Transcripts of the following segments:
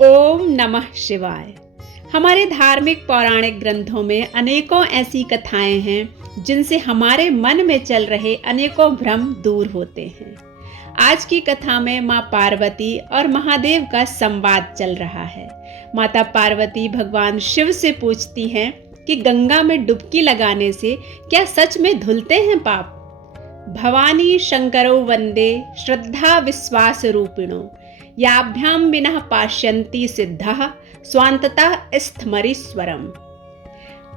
ओम नमः शिवाय। हमारे धार्मिक पौराणिक ग्रंथों में अनेकों ऐसी कथाएं हैं जिनसे हमारे मन में चल रहे अनेकों भ्रम दूर होते हैं। आज की कथा में माँ पार्वती और महादेव का संवाद चल रहा है। माता पार्वती भगवान शिव से पूछती हैं कि गंगा में डुबकी लगाने से क्या सच में धुलते हैं पाप। भवानी शंकरो वंदे श्रद्धा विश्वास रूपिणो याभ्याम विनः पाश्यन्ति सिद्धः स्वांततः स्थमरीश्वरम।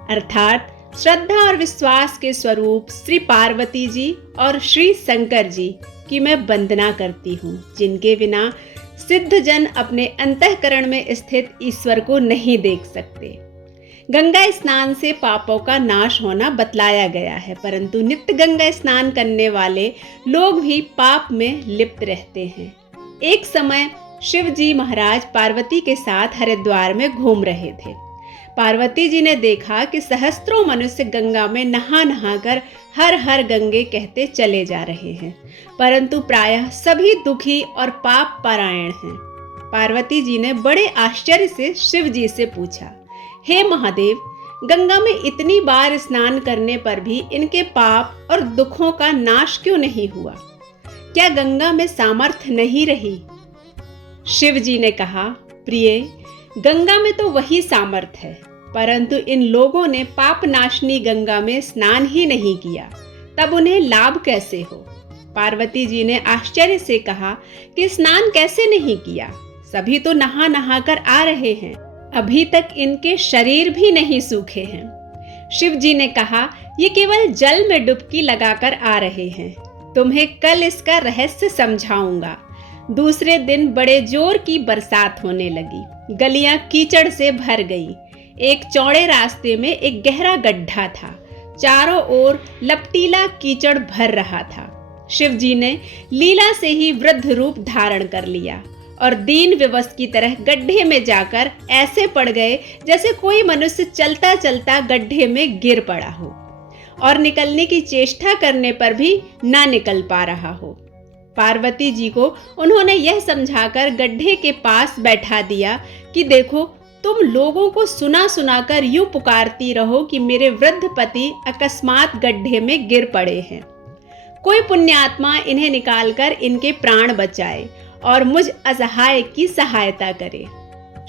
अर्थात श्रद्धा और विश्वास के स्वरूप श्री पार्वती जी और श्री शंकर जी की मैं वंदना करती हूँ, जिनके बिना सिद्ध जन अपने अंतःकरण में स्थित ईश्वर को नहीं देख सकते। गंगा स्नान से पापों का नाश होना बतलाया गया है, परंतु नित्य गंगा स्नान करने वाले लोग भी पाप में लिप्त रहते हैं। एक समय शिव जी महाराज पार्वती के साथ हरिद्वार में घूम रहे थे। पार्वती जी ने देखा कि सहस्त्रों मनुष्य गंगा में नहा नहा कर हर हर गंगे कहते चले जा रहे हैं, परंतु प्रायः सभी दुखी और पाप परायण हैं। पार्वती जी ने बड़े आश्चर्य से शिव जी से पूछा, हे महादेव, गंगा में इतनी बार स्नान करने पर भी इनके पाप और दुखों का नाश क्यों नहीं हुआ? क्या गंगा में सामर्थ्य नहीं रही? शिव जी ने कहा, प्रिय, गंगा में तो वही सामर्थ्य है, परंतु इन लोगों ने पाप नाशनी गंगा में स्नान ही नहीं किया, तब उन्हें लाभ कैसे हो? पार्वती जी ने आश्चर्य से कहा कि स्नान कैसे नहीं किया? सभी तो नहा नहा कर आ रहे हैं, अभी तक इनके शरीर भी नहीं सूखे हैं। शिव जी ने कहा, ये केवल जल में डुबकी लगाकर आ रहे हैं, तुम्हें कल इसका रहस्य समझाऊंगा। दूसरे दिन बड़े जोर की बरसात होने लगी, गलियां कीचड़ से भर गई। एक चौड़े रास्ते में एक गहरा गड्ढा था, चारों ओर लपटीला कीचड़ भर रहा था। शिव जी ने लीला से ही वृद्ध रूप धारण कर लिया और दीन विवश की तरह गड्ढे में जाकर ऐसे पड़ गए जैसे कोई मनुष्य चलता चलता गड्ढे में गिर पड़ा हो और निकलने की चेष्टा करने पर भी ना निकल पा रहा हो। पार्वती जी को उन्होंने यह समझाकर गड्ढे के पास बैठा दिया कि देखो, तुम लोगों को सुना सुनाकर यूं पुकारती रहो कि मेरे वृद्ध पति अकस्मात गड्ढे में गिर पड़े हैं। कोई पुण्यात्मा इन्हें निकालकर इनके प्राण बचाए और मुझ असहाय की सहायता करे।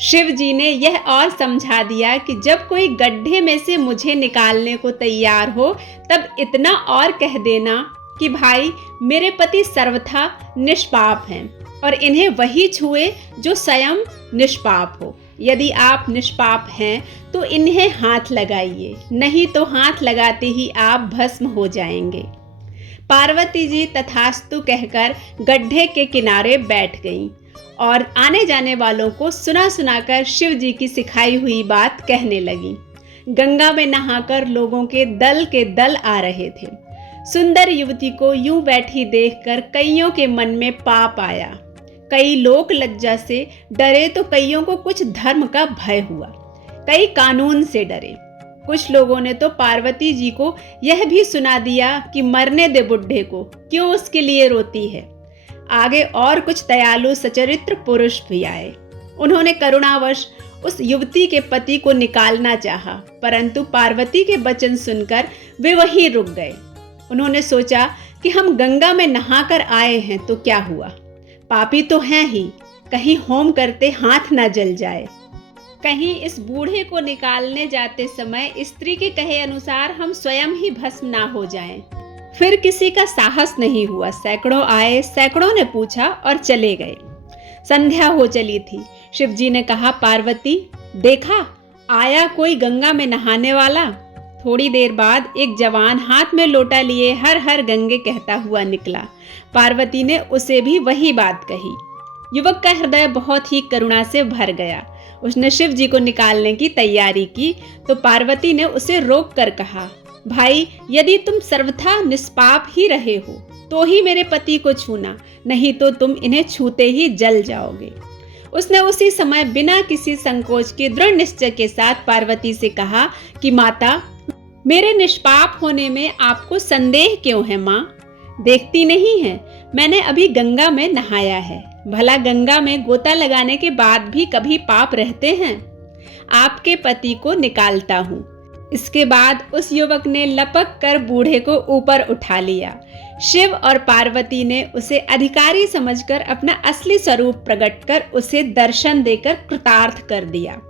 शिव जी ने यह और समझा दिया कि जब कोई गड्ढे में से मुझे निकालने को तैयार हो, तब इतना और कह देना कि भाई, मेरे पति सर्वथा निष्पाप हैं और इन्हें वही छुए जो स्वयं निष्पाप हो। यदि आप निष्पाप हैं तो इन्हें हाथ लगाइए, नहीं तो हाथ लगाते ही आप भस्म हो जाएंगे। पार्वती जी तथास्तु कहकर गड्ढे के किनारे बैठ गईं और आने जाने वालों को सुना सुनाकर शिव जी की सिखाई हुई बात कहने लगी। गंगा में नहाकर लोगों के दल आ रहे थे। सुंदर युवती को यूं बैठी देखकर कईयों के मन में पाप आया। कई लोक लज्जा से डरे तो कईयों को कुछ धर्म का भय हुआ, कई कानून से डरे। कुछ लोगों ने तो पार्वती जी को यह भी सुना दिया कि मरने दे बुढ़े को, क्यों उसके लिए रोती है। आगे और कुछ दयालु सचरित्र पुरुष भी आए। उन्होंने करुणावश उस युवती के पति को निकालना चाहा, परंतु पार्वती के वचन सुनकर वे वहीं रुक गए। उन्होंने सोचा कि हम गंगा में नहाकर आए हैं तो क्या हुआ, पापी तो हैं ही, कहीं होम करते हाथ ना जल जाए, कहीं इस बूढ़े को निकालने जाते समय स्त्री के कहे अनुसार हम स्वयं ही भस्म ना हो जाएं। फिर किसी का साहस नहीं हुआ। सैकड़ों आए, सैकड़ों ने पूछा और चले गए। संध्या हो चली थी। शिव जी ने कहा, पार्वती, देखा आया कोई गंगा में नहाने वाला। थोड़ी देर बाद एक जवान हाथ में लोटा लिए हर हर गंगे कहता हुआ निकला। पार्वती ने उसे भी वही बात कही। युवक का हृदय बहुत ही करुणा से भर गया। उसने शिव जी को निकालने की तैयारी की तो पार्वती ने उसे रोक कर कहा, भाई, यदि तुम सर्वथा निष्पाप ही रहे हो तो ही मेरे पति को छूना, नहीं तो तुम इन्हें छूते ही जल जाओगे। उसने उसी समय बिना किसी संकोच के दृढ़ निश्चय के साथ पार्वती से कहा कि माता, मेरे निष्पाप होने में आपको संदेह क्यों है माँ? देखती नहीं है, मैंने अभी गंगा में नहाया है। भला गंगा में गोता लगाने के बाद भी कभी पाप रहते हैं? आपके पति को निकालता हूँ। इसके बाद उस युवक ने लपक कर बूढ़े को ऊपर उठा लिया। शिव और पार्वती ने उसे अधिकारी समझकर अपना असली स्वरूप प्रकट कर उसे दर्शन देकर कृतार्थ कर दिया।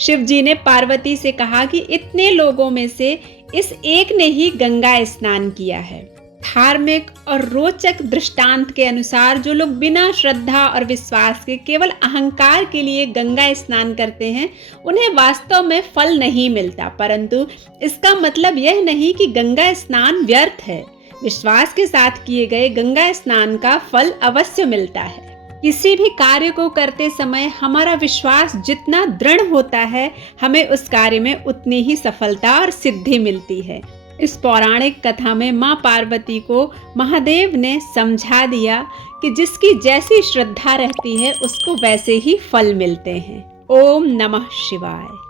शिव जी ने पार्वती से कहा कि इतने लोगों में से इस एक ने ही गंगा स्नान किया है। धार्मिक और रोचक दृष्टांत के अनुसार जो लोग बिना श्रद्धा और विश्वास के केवल अहंकार के लिए गंगा स्नान करते हैं, उन्हें वास्तव में फल नहीं मिलता, परंतु इसका मतलब यह नहीं कि गंगा स्नान व्यर्थ है। विश्वास के साथ किए गए गंगा स्नान का फल अवश्य मिलता है। किसी भी कार्य को करते समय हमारा विश्वास जितना दृढ़ होता है, हमें उस कार्य में उतनी ही सफलता और सिद्धि मिलती है। इस पौराणिक कथा में मां पार्वती को महादेव ने समझा दिया कि जिसकी जैसी श्रद्धा रहती है उसको वैसे ही फल मिलते हैं। ओम नमः शिवाय।